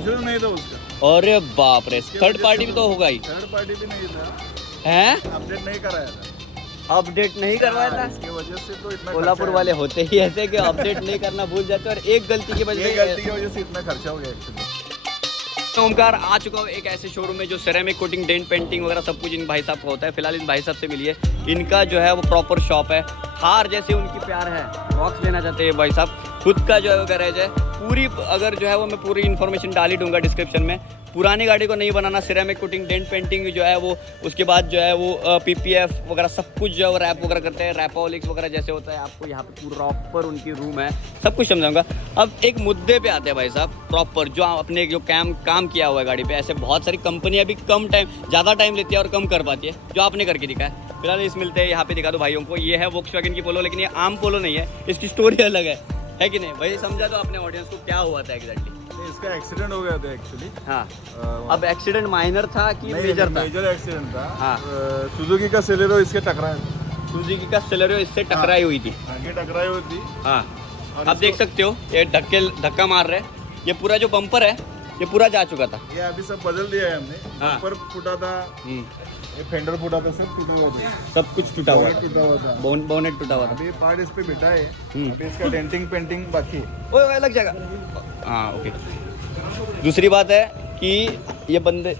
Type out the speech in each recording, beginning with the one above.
Insurance नहीं था उसका। अरे बाप रे, थर्ड पार्टी भी तो होगा ही। थर्ड पार्टी भी नहीं था, हैं? अपडेट नहीं कराया था। अपडेट नहीं करवाया था? इसकी वजह से तो इतना कोल्हापुर खर्चा वाले होते ही ऐसे कि अपडेट नहीं करना भूल जाते और एक गलती की है। ये वजह गलती की वजह से इतना खर्चा हो गया एक्चुअली। से। ओमकार आ चुका हूँ एक ऐसे शोरूम में जो सेरेमिक कोटिंग, डेंट पेंटिंग वगैरह सब कुछ इन भाई साहब को होता है। फिलहाल इन भाई साहब से मिलिए, इनका जो है वो प्रॉपर शॉप है। थार जैसे उनकी प्यार है, बॉक्स लेना चाहते हैं भाई साहब। खुद का जो है वो गैरेज है। पूरी अगर जो है वो मैं पूरी इन्फॉर्मेशन डाल ही दूंगा डिस्क्रिप्शन में। पुरानी गाड़ी को नहीं बनाना, सिरेमिक कोटिंग, डेंट पेंटिंग जो है वो, उसके बाद जो है वो पीपीएफ वगैरह सब कुछ जो है वो रैप वगैरह करते हैं। रैपोलिक्स वगैरह जैसे होता है, आपको यहाँ पे प्रॉपर उनकी रूम है, सब कुछ समझाऊंगा। अब एक मुद्दे पे आते हैं भाई साहब, प्रॉपर जो अपने जो काम किया हुआ है गाड़ी पे। ऐसे बहुत सारी कंपनियाँ भी कम टाइम, ज़्यादा टाइम लेती है और कम कर पाती है, जो आपने करके दिखाया। फिलहाल इस मिलते हैं यहाँ पे, दिखा दो भाइयों को। ये है वोक्सवैगन की पोलो, लेकिन ये आम पोलो नहीं है, इसकी स्टोरी अलग है कि नहीं भाई? समझा दो अपने ऑडियंस को क्या हुआ था एग्जैक्टली। इसका एक्सीडेंट हो गया था एक्चुअली। हाँ, अब एक्सीडेंट माइनर था कि मेजर था? मेजर एक्सीडेंट था। हाँ। सुजुकी का सेलेरो इसके टकराया था। सुजुकी का सेलेरियो इससे टकराई हुई थी। आगे टकराई हुई थी। हाँ, और आप देख सकते हो ये धक्का मार रहे हैं। ये पूरा जो बम्पर है ये पूरा जा चुका था। ये अभी सब बदल दिया है हमने। हाँ। ऊपर फूटा था, ये फेंडर फूटा था, सब टूटा हुआ था। सब कुछ टूटा हुआ बोनेट टूटा हुआ था। बोनेट टूटा हुआ था। अभी पार्ट इस पे बिठा है। अभी इसका डेंटिंग पेंटिंग बाकी है। ओए लग जाएगा। हाँ ओके। दूसरी बात है कि ये बंदे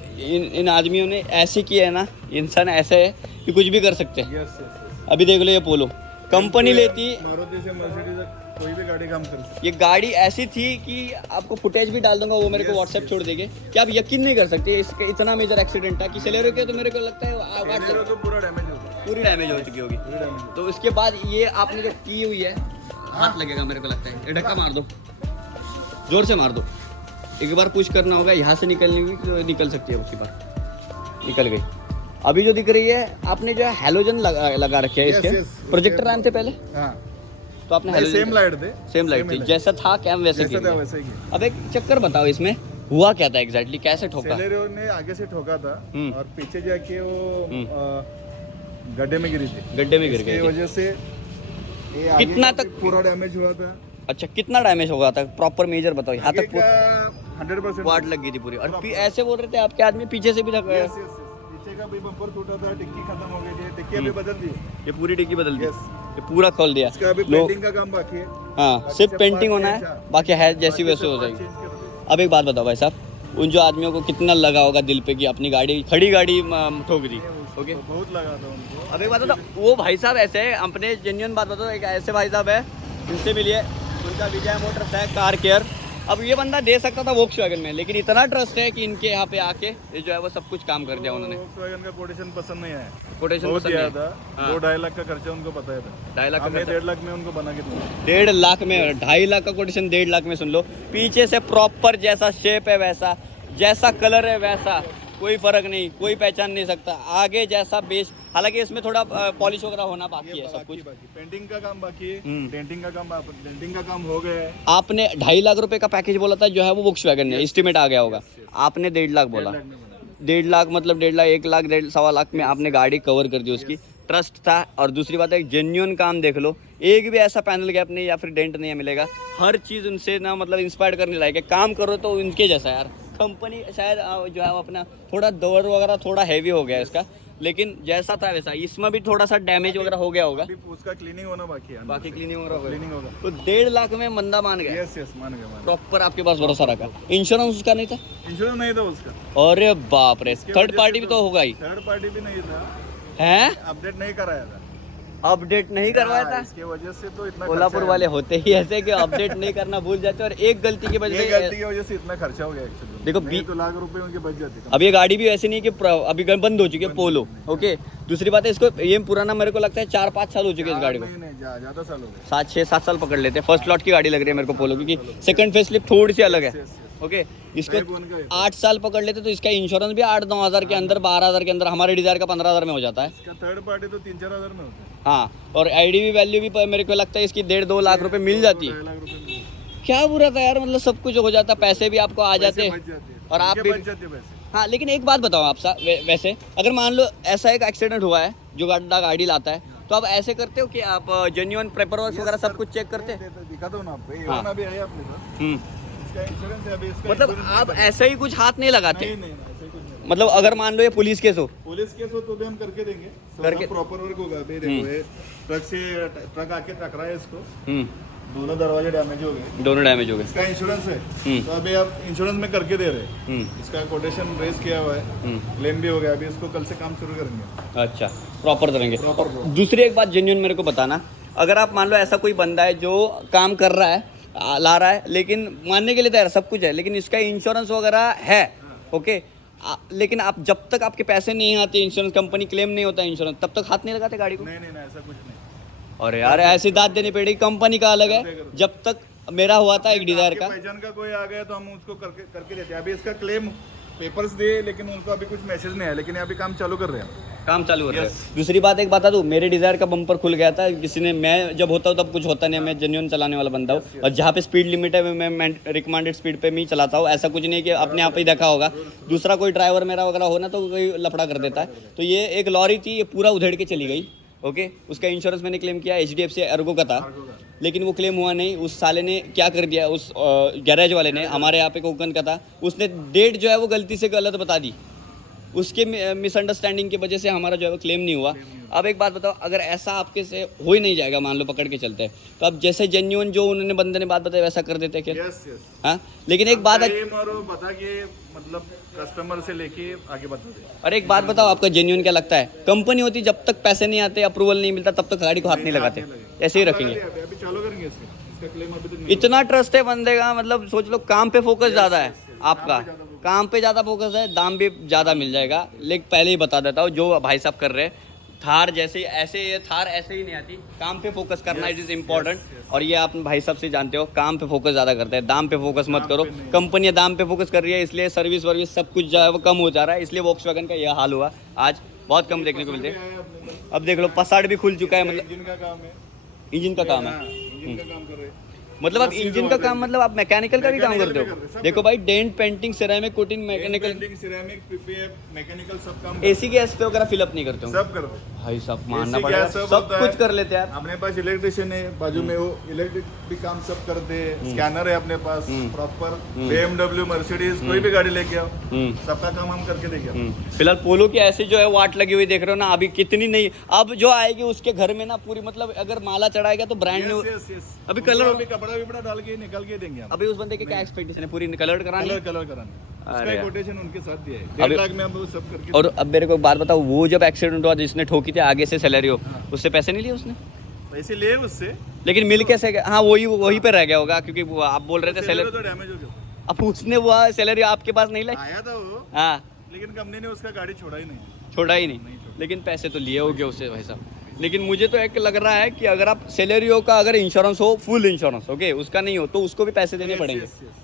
इन आदमियों ने ऐसे किया है ना, इंसान ऐसे है कि कुछ भी कर सकते हैं। Yes yes. अभी देख लो ये पोलो कंपनी लेती, मारुति से मर्सिडीज तक कोई भी गाड़ी काम कर सकती ये गाड़ी ऐसी थी कि आपको फुटेज भी डाल दूंगा, वो मेरे को व्हाट्सएप छोड़ देंगे कि आप यकीन नहीं कर सकते इसका इतना मेजर एक्सीडेंट था कि सेलेरियो के तो मेरे को लगता है है। सेलेरो तो पूरा डैमेज हो गया। पूरी डैमेज हो चुकी होगी। पूरी डैमेज। तो उसके बाद ये आपने जो की हुई है, हाथ लगेगा मेरे को लगता है। ये धक्का मार दो, जोर से मार दो, एक बार पुश करना होगा, यहाँ से निकलनी हुई तो निकल सकती है, उसी बार निकल गई। अभी जो दिख रही है, आपने जो है हैलोजन लगा रखे है इसके। yes, प्रोजेक्टर लाइन थे पहले, हाँ। तो आपने हैलोजन सेम लाइट थे। सेम लाइट थी, जैसा था कैम वैसे जैसा था किया। वैसे ही किया। अब एक चक्कर बताओ, इसमें हुआ क्या था एग्जैक्टली, कैसे ठोका? सेलेरियो ने आगे से ठोका था और पीछे जाके वो गड्ढे में गिरी थी। गड्ढे में गिर इसकी गई थी। वजह से ये आगे कितना का तक पूरा डैमेज हुआ था। अच्छा, कितना डैमेज होगा था? प्रॉपर मेजर बताओ। यहाँ आगे तक का 100% वाट लग गई थी पूरी। और ऐसे बोल रहे थे आपके आदमी पीछे से भी धक्का। Yes yes. पीछे का भी बम्पर टूटा था, टिक्की खत्म हो गई थी, टिक्की अभी बदल दी। ये पूरी डिग्गी बदल दी, Yes। ये पूरा खोल दिया। इसका अभी लो, पेंटिंग का काम बाकी है। हाँ सिर्फ पेंटिंग होना है, बाकी है जैसी वैसे हो जाएगी। अब एक बात बताओ भाई साहब, उन जो आदमियों को कितना लगा होगा दिल पे कि अपनी गाड़ी, खड़ी गाड़ी ठोक दी। ओके, बहुत लगा था उनको। अब एक बात बताओ, वो भाई साहब ऐसे है, अपने जेन्युइन बात बताओ, एक ऐसे भाई साहब है, इनसे मिलिए, उनका विजय मोटर्स है, कार केयर। अब ये बंदा दे सकता था वोक्सवैगन में, लेकिन इतना ट्रस्ट है कि इनके यहाँ पे आके ये जो है वो सब कुछ काम कर दिया उन्होंने। वोक्सवैगन का कोटेशन पसंद नहीं आया। कोटेशन बहुत पसंद दिया नहीं था। हाँ। 2-2.5 लाख का खर्चा उनको पता था। 2.5 लाख का हमने खर्चा। 1.5 लाख में उनको बना के दिया। 1.5 लाख में, 2.5 लाख का कोटेशन 1.5 लाख में। सुन लो, पीछे से प्रॉपर जैसा शेप है वैसा, जैसा कलर है वैसा, कोई फर्क नहीं, कोई पहचान नहीं सकता। आगे जैसा बेस, हालांकि इसमें थोड़ा पॉलिश वगैरह होना बाकी है, सब कुछ पेंटिंग का काम बाकी है। डेंटिंग का काम हो गया है। आपने 2.5 लाख रुपए का पैकेज बोला था, जो है वो वोक्सवैगन ने एस्टिमेट आ गया होगा। आपने 1.5 लाख बोला। 1.5 लाख मतलब 1.5 लाख, 1 लाख, 1.5 लाख में आपने गाड़ी कवर कर दी। उसकी ट्रस्ट था। और दूसरी बात है, जेन्युइन काम देख लो, एक भी ऐसा पैनल गैप नहीं या फिर डेंट नहीं मिलेगा। हर चीज़ उनसे ना, मतलब इंस्पायर करने लायक है। काम करो तो उनके जैसा यार। कंपनी शायद जो है वो अपना थोड़ा दौर वगैरह थोड़ा हैवी हो गया इसका, लेकिन जैसा था वैसा। इसमें भी थोड़ा सा डैमेज वगैरह हो गया होगा, अभी उसका क्लीनिंग होना बाकी है। बाकी क्लीनिंग वगैरह क्लीनिंग होगा। तो 1.5 लाख में बंदा मान गया। यस यस, मान गया। प्रॉपर आपके पास भरोसा रखा। इंश्योरेंस उसका नहीं था? इंश्योरेंस नहीं था उसका। अरे बाप रे, थर्ड पार्टी भी तो होगा ही। थर्ड पार्टी भी नहीं था, हैं? अपडेट नहीं कराया था। अपडेट नहीं करवाया था? इसकी वजह से तो इतना कोल्हापुर वाले होते ही ऐसे कि अपडेट नहीं करना भूल जाते और एक गलती की वजह ये से। गलती की वजह से इतना खर्चा हो गया एक्चुअली। देखो, नहीं तो लाख रुपए उनके बच जाते। अब ये गाड़ी भी ऐसी नहीं कि अभी बंद हो चुकी है पोलो। ओके, दूसरी बात है, इसको ये पुराना मेरे को लगता है 4-5 साल हो चुके हैं इस गाड़ी को। नहीं, ज्यादा साल हो गए। 7-6-7 साल पकड़ लेते हैं। फर्स्ट लॉट की गाड़ी लग रही है मेरे को पोलो, क्योंकि सेकंड फेस लिफ्ट थोड़ी सी अलग है। ओके, इसको 8 साल पकड़ लेते तो इसका इंश्योरेंस भी 8-9 हज़ार के अंदर, 12 हज़ार के अंदर। हमारे डिजायर का 15 हज़ार में हो जाता है। इसका थर्ड पार्टी तो 3-4 हजार में होता है। हाँ, और आईडीवी वैल्यू भी मेरे को लगता है इसकी 1.5-2 लाख रुपए मिल जाती है। 2.5 लाख रुपए में क्या बुरा था यार, मतलब सब कुछ हो जाता, पैसे भी आपको आ जाते बच जाते हैं। और आप उनके भी। बच जाते हैं पैसे। हाँ, लेकिन एक बात बताओ आप वैसे अगर मान लो ऐसा एक एक्सीडेंट हुआ है जो गाड़ी लाता है, तो आप ऐसे करते हो कि आप जेन्युइन पेपर वर्क वगैरह सब कुछ चेक करते हैं? दिखा दो ना आपको, ये हाँ। वाला भी है अपने पास। इसका इंश्योरेंस है अभी, इसका मतलब insurance आप नहीं बना। ऐसा ही कुछ हाथ नहीं लगाते? नहीं नहीं ऐसे कुछ नहीं। मतलब अगर मान लो ये पुलिस केस हो? पुलिस केस हो तो भी हम करके देंगे, करके- प्रॉपर वर्क होगा। अभी देखो ये ट्रक आके टकरा है इसको, हम्म, दोनों दरवाजे डैमेज हो गए, दोनों डैमेज हो गए। इसका इंश्योरेंस है हम्म। तो अभी आप इंश्योरेंस में करके दे रहे हैं। हम्म, इसका कोटेशन रेस किया हुआ है, हम्म, क्लेम भी हो गया, अभी इसको कल से काम शुरू करेंगे। अच्छा, प्रॉपर करेंगे। प्रॉपर दूसरी एक बात जेन्युइन मेरे को बताना, अगर आप मान लो ऐसा कोई बंदा है जो काम कर रहा है, ला रहा है, लेकिन मानने के लिए तैयार सब कुछ है, लेकिन इसका इंश्योरेंस वगैरह है, ओके, लेकिन आप जब तक आपके पैसे नहीं आते, इंश्योरेंस कंपनी क्लेम नहीं होता इंश्योरेंस, तब तक हाथ नहीं लगाते गाड़ी को? नहीं नहीं नहीं ऐसा कुछ नहीं। और यार ऐसी दाद देनी पड़ेगी, कंपनी का अलग है। जब तक मेरा हुआ था एक डिजायर आपके का, पहचान का कोई आ गया तो हम उसको करके करके देते हैं। अभी इसका क्लेम पेपर्स दिए लेकिन उनको अभी कुछ मैसेज नहीं आया, लेकिन अभी काम चालू कर रहे हैं। काम चालू हो रहा है। Yes. दूसरी बात एक बता दूं, मेरे डिजायर का बम्पर खुल गया था किसी ने, मैं जब होता हूँ तब कुछ होता नहीं है, मैं जेन्युइन चलाने वाला बंदा हूँ, और जहाँ पे स्पीड लिमिट है मैं रिकमेंडेड स्पीड पे मैं ही चलाता हूँ, ऐसा कुछ नहीं कि अपने आप ही देखा होगा, दूसरा कोई ड्राइवर मेरा वगैरह हो ना तो कोई लफड़ा कर देता है। तो ये एक लॉरी थी, ये पूरा उधेड़ के चली गई, ओके, उसका इंश्योरेंस मैंने क्लेम किया, HDFC अर्गो का था, लेकिन वो क्लेम हुआ नहीं। उस साले ने क्या कर दिया, उस गैरेज वाले ने, हमारे यहाँ पे कोकन का था, उसने डेट जो है वो गलती से गलत बता दी, उसके मिसअंडरस्टैंडिंग की वजह से हमारा जो है वो क्लेम नहीं हुआ। अब एक बात बताओ, अगर ऐसा आपके से हो ही नहीं जाएगा, मान लो पकड़ के चलते हैं, तो अब जैसे जेन्युइन जो उन्होंने बंदे ने बात बताई वैसा कर देते हैं क्या? Yes yes. हाँ, लेकिन एक बात और वो बता के मतलब कस्टमर से लेके आगे बता दे। और एक बात बताओ, आपका जेन्युइन क्या लगता है? कंपनी होती जब तक पैसे नहीं आते, अप्रूवल नहीं मिलता, तब तक गाड़ी को हाथ नहीं लगाते, ऐसे ही रखेंगे। अभी चालू करेंगे इसका क्लेम अभी तक नहीं। इतना ट्रस्ट है बंदे का, मतलब सोच लो, काम पे फोकस ज़्यादा है आपका, काम पे ज़्यादा फोकस है, दाम भी ज़्यादा मिल जाएगा। लेकिन पहले ही बता देता हूँ, जो भाई साहब कर रहे हैं, थार जैसे ऐसे, ये थार ऐसे ही नहीं आती, काम पे फोकस करना इट इज़ इम्पॉर्टेंट। और ये आप भाई साहब से जानते हो, काम पे फोकस ज़्यादा करते हैं, दाम पे फोकस मत करो। कंपनियाँ दाम पे फोकस कर रही है, इसलिए सर्विस वर्विस सब कुछ जो है वो कम हो जा रहा है, इसलिए वॉक्सवैगन का यह हाल हुआ आज, बहुत कम देखने को मिलते हैं। अब देख लो, पसाड़ भी खुल चुका है, मतलब इंजन का काम है, इंजन का काम है। इंजन का काम कर रहे हैं। मतलब आप इंजन का काम, मतलब आप मैकेनिकल का भी काम करते हो? देखो भाई, dent painting, ceramic coating, mechanical, ceramic, PPF, mechanical सब काम एसी गैस पे वगैरह फिलअप नहीं करते हो? सब कर दे। भाई साहब मानना AC पड़ेगा, गैस सब सब होता है। कुछ कर लेते हैं आप। अपने पास इलेक्ट्रिशियन है बाजू में, वो इलेक्ट्रिक भी काम सब करते हैं। स्कैनर है अपने पास प्रॉपर, BMW, मर्सिडीज, कोई भी गाड़ी लेके आओ, सबका काम हम करके देंगे। फिलहाल पोलो की ऐसी जो है वाट लगी हुई देख रहे हो ना, अभी कितनी नहीं, अब जो आएगी उसके घर में ना पूरी, मतलब अगर माला चढ़ाएगा तो ब्रांड न्यू। अभी कलर, अभी कपड़ा विपड़ा डाल के निकल के देंगे हम। अभी उस बंदे के क्या एक्सपेक्टेशन है? पूरी कलर करानी है? कलर कराना, अरे उसका यार। कोटेशन उनके साथ दिया है, अभी- 1.5 लाख में हम वो सब करके। और अब मेरे को एक बात बताओ, वो जब एक्सीडेंट हुआ जिसने ठोकी थी आगे से सैलरी हो, उससे पैसे नहीं लिए उसने? पैसे लिए उससे, लेकिन मिल कैसे गया? हाँ, वही पे रह गया होगा, क्योंकि वो आप बोल रहे थे सैलरी, तो डैमेज हो गया, अब उसने वो सैलरी आपके पास नहीं लाई? आया था वो, हाँ, लेकिन कंपनी ने उसका गाड़ी छोड़ा ही नहीं। छोड़ा ही नहीं, लेकिन पैसे तो लिए होगे उससे भाई साहब। लेकिन मुझे तो एक लग रहा है कि अगर आप सैलरियो का अगर इंश्योरेंस हो, फुल इंश्योरेंस, ओके, उसका नहीं हो तो उसको भी पैसे देने पड़ेंगे। Yes, yes.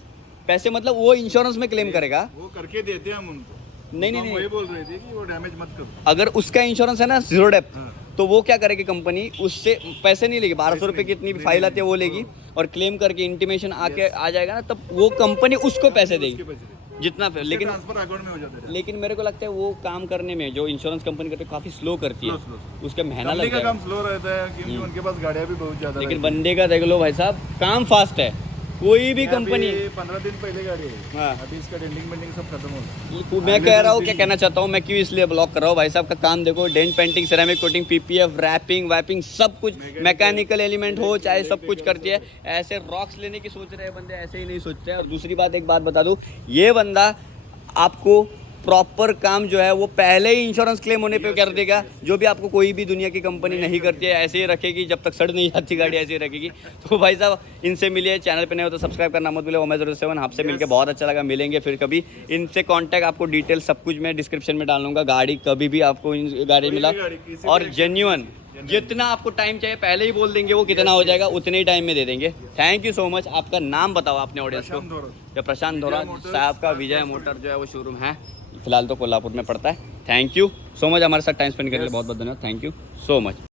पैसे मतलब वो इंश्योरेंस में क्लेम करेगा? वो करके देते हैं हम उनको। नहीं तो नहीं हम नहीं, वही बोल रहे थे कि वो डैमेज मत करो। अगर उसका इंश्योरेंस है ना जीरो डेप्थ, हाँ। तो वो क्या करेगी कंपनी, उससे पैसे नहीं लेगी, 1200 रुपये की इतनी भी फाइल आती है वो लेगी, और क्लेम करके इंटीमेशन आके आ जाएगा ना, तब वो कंपनी उसको पैसे देगी उसके पैसे देते। जितना। लेकिन ट्रांसफर अकाउंट में हो जाते हैं। लेकिन मेरे को लगता है वो काम करने में जो इंश्योरेंस कंपनी करती है काफ़ी स्लो करती है, Slow. उसका महीना कंपनी लग का जाएगा। काम स्लो रहता है क्योंकि उनके पास गाड़ियाँ भी बहुत ज्यादा लेकिन रहती हैं। बंदे का देख लो भाई साहब, काम फास्ट है, कोई भी कंपनी। अभी 15 दिन पहले गाड़ी है, हाँ। अभी इसका डेंटिंग पेंटिंग सब खत्म हो गया। मैं कह रहा हूँ, क्या कहना चाहता हूँ मैं, क्यों इसलिए ब्लॉक कर रहा हूँ भाई साहब का काम देखो, dent painting, ceramic coating, PPF, wrapping वैपिंग, सब कुछ मैकेनिकल एलिमेंट हो चाहे सब कुछ करती है। ऐसे रॉक्स लेने की सोच रहे हैं बंदे, ऐसे ही नहीं सोचते हैं। और दूसरी बात, एक बात बता दूँ, ये बंदा आपको प्रॉपर काम जो है वो पहले ही इंश्योरेंस क्लेम होने पे कर देगा, जो भी आपको कोई भी दुनिया की कंपनी नहीं करती है, ऐसे ही रखेगी, जब तक सड़ नहीं जाती गाड़ी ऐसे ही रखेगी। तो भाई साहब इनसे मिलिए, चैनल पे नहीं हो तो सब्सक्राइब करना मत भूलिए। Omar07 आपसे मिलकर बहुत अच्छा लगा, मिलेंगे फिर कभी। इनसे कांटेक्ट, आपको डिटेल सब कुछ मैं डिस्क्रिप्शन में डाल दूंगा। गाड़ी कभी भी आपको गाड़ी मिला, और जेन्युइन जितना आपको टाइम चाहिए पहले ही बोल देंगे, वो कितना हो जाएगा उतने ही टाइम में दे देंगे। Thank you so much. आपका नाम बताओ अपने ऑडियंस को। या प्रशांत धोरा साहब का विजय मोटर जो है वो शोरूम है, फिलहाल तो कोल्हापुर में पड़ता है। थैंक यू सो मच हमारे साथ टाइम स्पेंड करने के लिए, बहुत बहुत धन्यवाद। Thank you so much.